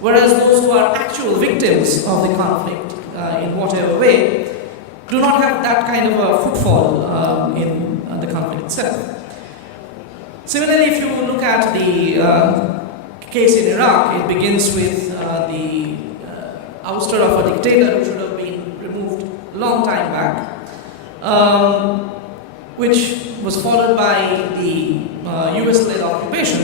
whereas those who are actual victims of the conflict in whatever way do not have that kind of a footfall in the conflict itself. Similarly, if you look at the case in Iraq, it begins with the ouster of a dictator who should have been removed a long time back, which was followed by the US-led occupation,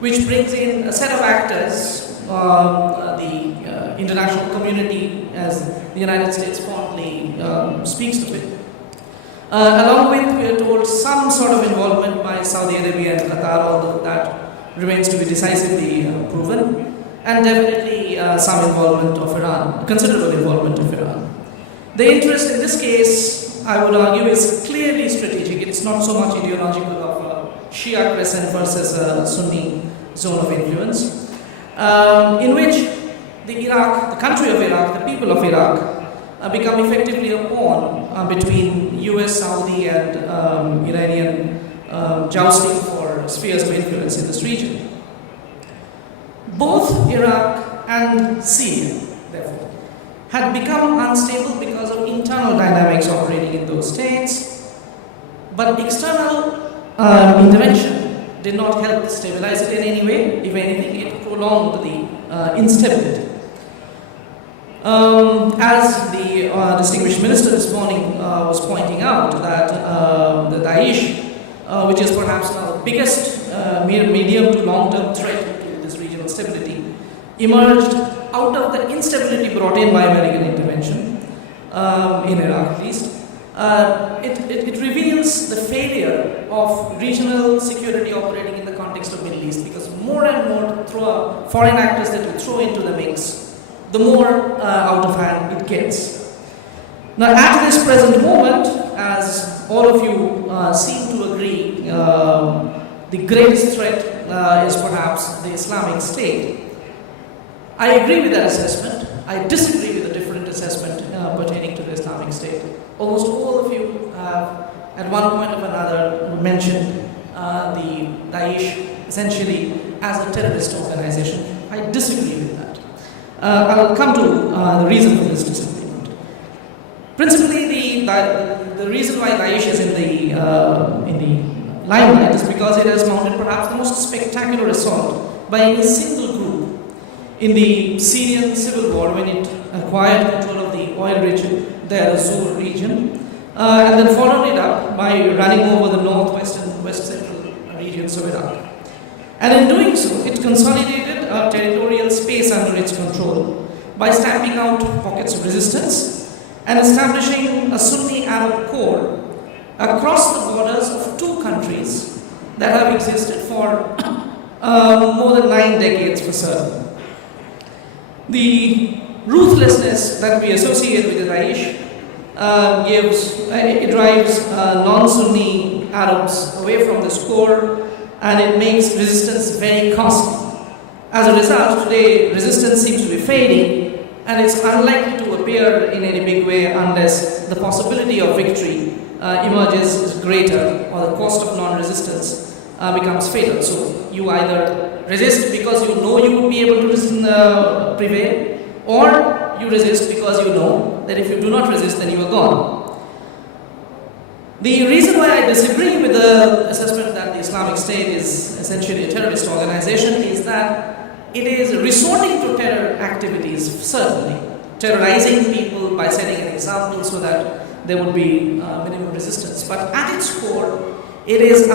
which brings in a set of actors, the international community, as the United States fondly speaks of it. Along with, we are told, some sort of involvement by Saudi Arabia and Qatar, although that remains to be decisively proven, and definitely some involvement of Iran, considerable involvement of Iran. The interest in this case, I would argue, is clearly strategic. It's not so much ideological of a Shia crescent versus a Sunni zone of influence, in which the country of Iraq, the people of Iraq, become effectively a pawn between US, Saudi, and Iranian jousting for spheres of influence in this region. Both Iraq and Syria, therefore, had become unstable because of internal dynamics operating in those states, but external intervention did not help stabilize it in any way. If anything, it prolonged the instability. As the distinguished minister this morning was pointing out, that the Daesh, which is perhaps now the biggest medium to long-term threat to this regional stability, emerged out of the instability brought in by American intervention, in Iraq at least. It reveals the failure of regional security operating in the context of Middle East, because more and more foreign actors that you throw into the mix, the more out of hand it gets. Now, at this present moment, as all of you seem to agree, the greatest threat is perhaps the Islamic State. I agree with that assessment. I disagree with a different assessment pertaining to the Islamic State. Almost all of you have, at one point or another, mentioned the Daesh essentially as a terrorist organization. I disagree with that. I'll come to the reason for this disagreement. Principally, the reason why Daesh is in the limelight is because it has mounted perhaps the most spectacular assault by any single group in the Syrian civil war, when it acquired control of the oil-rich Deir ez-Zor region, and then followed it up by running over the northwest and west central regions of Iraq. And in doing so, it consolidated territorial space under its control by stamping out pockets of resistance and establishing a Sunni Arab core across the borders of two countries that have existed for more than 9 decades for certain. The ruthlessness that we associate with the Daesh drives non-Sunni Arabs away from this core, and it makes resistance very costly. As a result, today resistance seems to be fading, and it's unlikely to appear in any big way unless the possibility of victory emerges as greater, or the cost of non-resistance becomes fatal. So you either resist because you know you would be able to prevail, or you resist because you know that if you do not resist, then you are gone. The reason why I disagree with the assessment that the Islamic State is essentially a terrorist organization is that it is resorting to terror activities, certainly, terrorizing people by setting an example so that there would be minimum resistance. But at its core, it is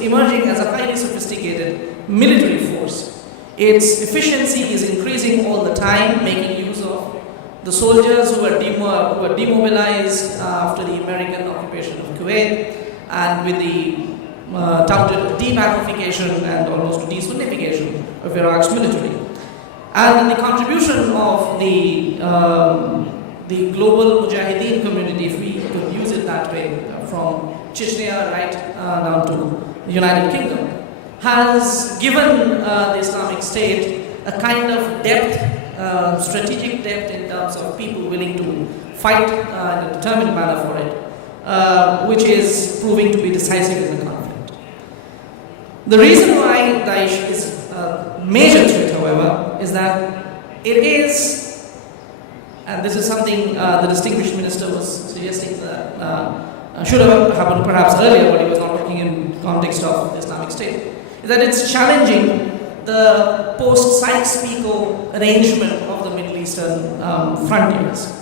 emerging as a highly sophisticated military force. Its efficiency is increasing all the time, making use of the soldiers who were demobilized after the American occupation of Kuwait, and with the touted de-Ba'athification and almost de-Sunnification of Iraq's military. And the contribution of the global Mujahideen community, if we could use it that way, from Chechnya right down to the United Kingdom, has given the Islamic State a kind of depth, strategic depth in terms of people willing to fight in a determined manner for it, which is proving to be decisive in the conflict. The reason why Daesh is a major threat, however, however, is that it is, and this is something the distinguished minister was suggesting that should have happened perhaps earlier, but he was not talking in context of the Islamic State, is that it's challenging the post-Sykes-Picot arrangement of the Middle Eastern frontiers.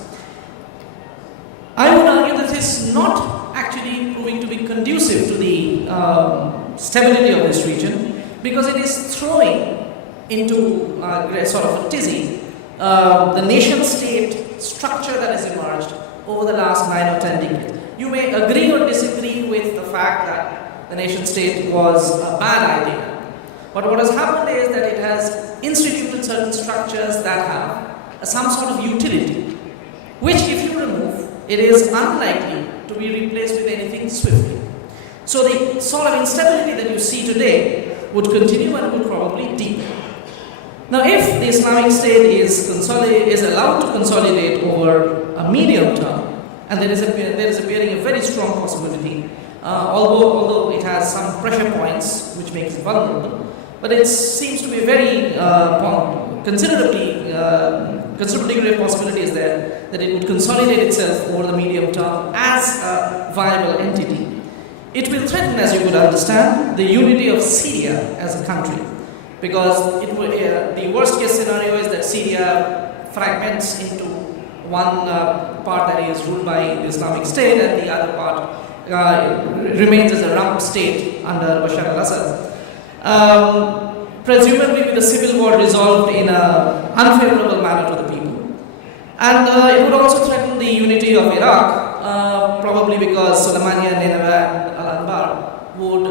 I would argue that this is not actually proving to be conducive to the stability of this region, because it is throwing into sort of a tizzy the nation-state structure that has emerged over the last 9 or 10 decades. You may agree or disagree with the fact that the nation-state was a bad idea, but what has happened is that it has instituted certain structures that have some sort of utility, which if you remove, it is unlikely to be replaced with anything swiftly. So the sort of instability that you see today would continue and would probably deepen. Now, if the Islamic State is allowed to consolidate over a medium term, and there is appearing a very strong possibility, although it has some pressure points which makes it vulnerable, but it seems to be very considerable degree of possibility is there that it would consolidate itself over the medium term as a viable entity. It will threaten, as you would understand, the unity of Syria as a country, because the worst case scenario is that Syria fragments into one part that is ruled by the Islamic State and the other part remains as a rump state under Bashar al-Assad. Presumably with the civil war resolved in an unfavorable manner to the people. And it would also threaten the unity of Iraq, probably because Soleimani and Nineveh and Al-Anbar would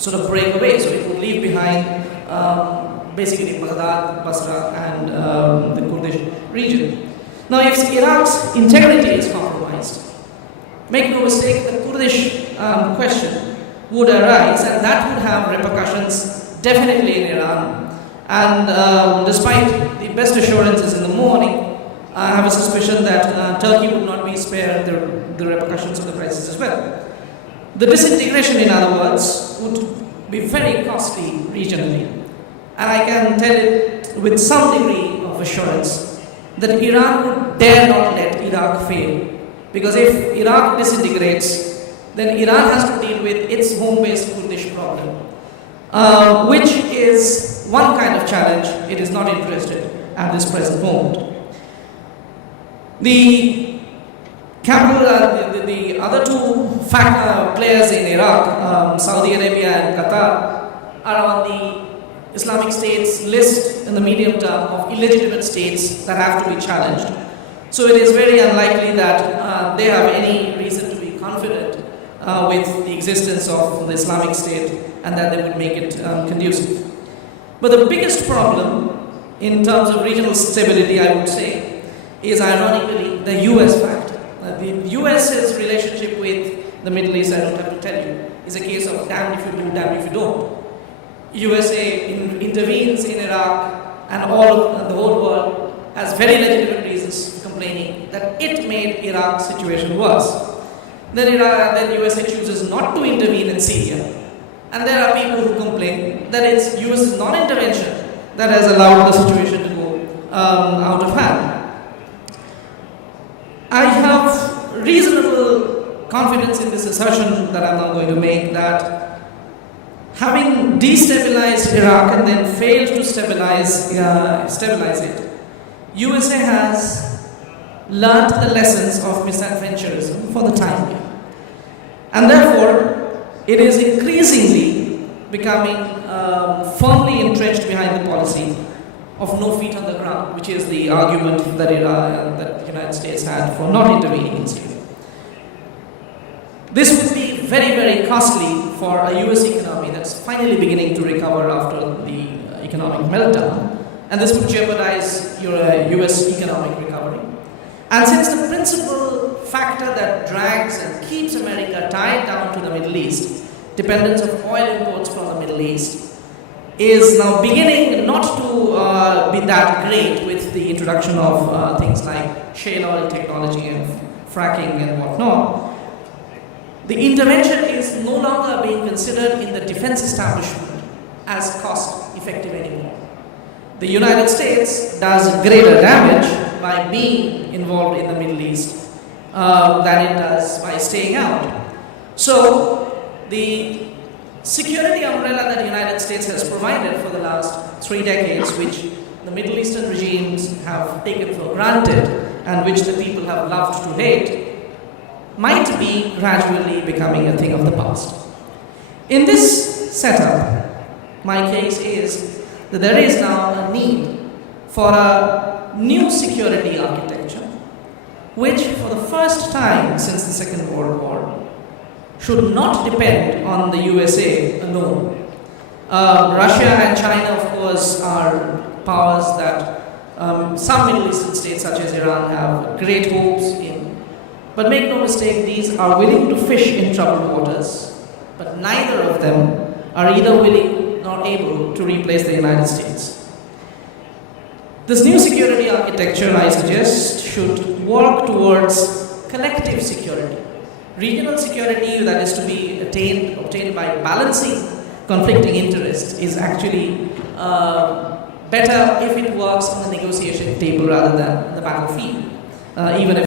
sort of break away. So it would leave behind basically Baghdad, Basra and the Kurdish region. Now if Iraq's integrity is compromised, make no mistake, the Kurdish question would arise, and that would have repercussions definitely in Iran. And despite the best assurances in the morning, I have a suspicion that Turkey would not be spared the repercussions of the crisis as well. The disintegration, in other words, would be very costly regionally. And I can tell it with some degree of assurance that Iran would dare not let Iraq fail. Because if Iraq disintegrates, then Iran has to deal with its home-based Kurdish problem, which is one kind of challenge it is not interested at this present moment. The capital, the other two players in Iraq, Saudi Arabia and Qatar, are on the Islamic State's list in the medium term of illegitimate states that have to be challenged. So it is very unlikely that they have any reason to be confident with the existence of the Islamic State and that they would make it conducive. But the biggest problem in terms of regional stability, I would say, is ironically the US factor. The US's relationship with the Middle East, I don't have to tell you, is a case of damned if you do, damned if you don't. USA intervenes in Iraq, and the whole world has very legitimate reasons for complaining that it made Iraq's situation worse. Then USA chooses not to intervene in Syria, and there are people who complain that it's US's non-intervention that has allowed the situation to go out of hand. I have reasonable confidence in this assertion that I'm now going to make, that having destabilized Iraq and then failed to stabilize it, USA has learned the lessons of misadventurism for the time being. And therefore, it is increasingly becoming firmly entrenched behind the policy of no feet on the ground, which is the argument that the United States had for not intervening in Syria. This would be very, very costly for a US economy that's finally beginning to recover after the economic meltdown, and this would jeopardize your US economic recovery. And since the principal factor that drags and keeps America tied down to the Middle East, dependence of oil imports from the Middle East, is now beginning not to be that great with the introduction of things like shale oil technology and fracking and whatnot, the intervention is no longer being considered in the defense establishment as cost effective anymore. the United States does greater damage by being involved in the Middle East than it does by staying out. So the security umbrella that the United States has provided for the last 3 decades, which the Middle Eastern regimes have taken for granted and which the people have loved to hate, might be gradually becoming a thing of the past. In this setup, my case is that there is now a need for a new security architecture, which for the first time since the Second World War should not depend on the USA alone. Russia and China, of course, are powers that some Middle Eastern states such as Iran have great hopes in. But make no mistake, these are willing to fish in troubled waters, but neither of them are either willing nor able to replace the United States. This new security architecture, I suggest, should work towards collective security. Regional security that is to be obtained by balancing conflicting interests is actually better if it works on the negotiation table rather than the battlefield, even if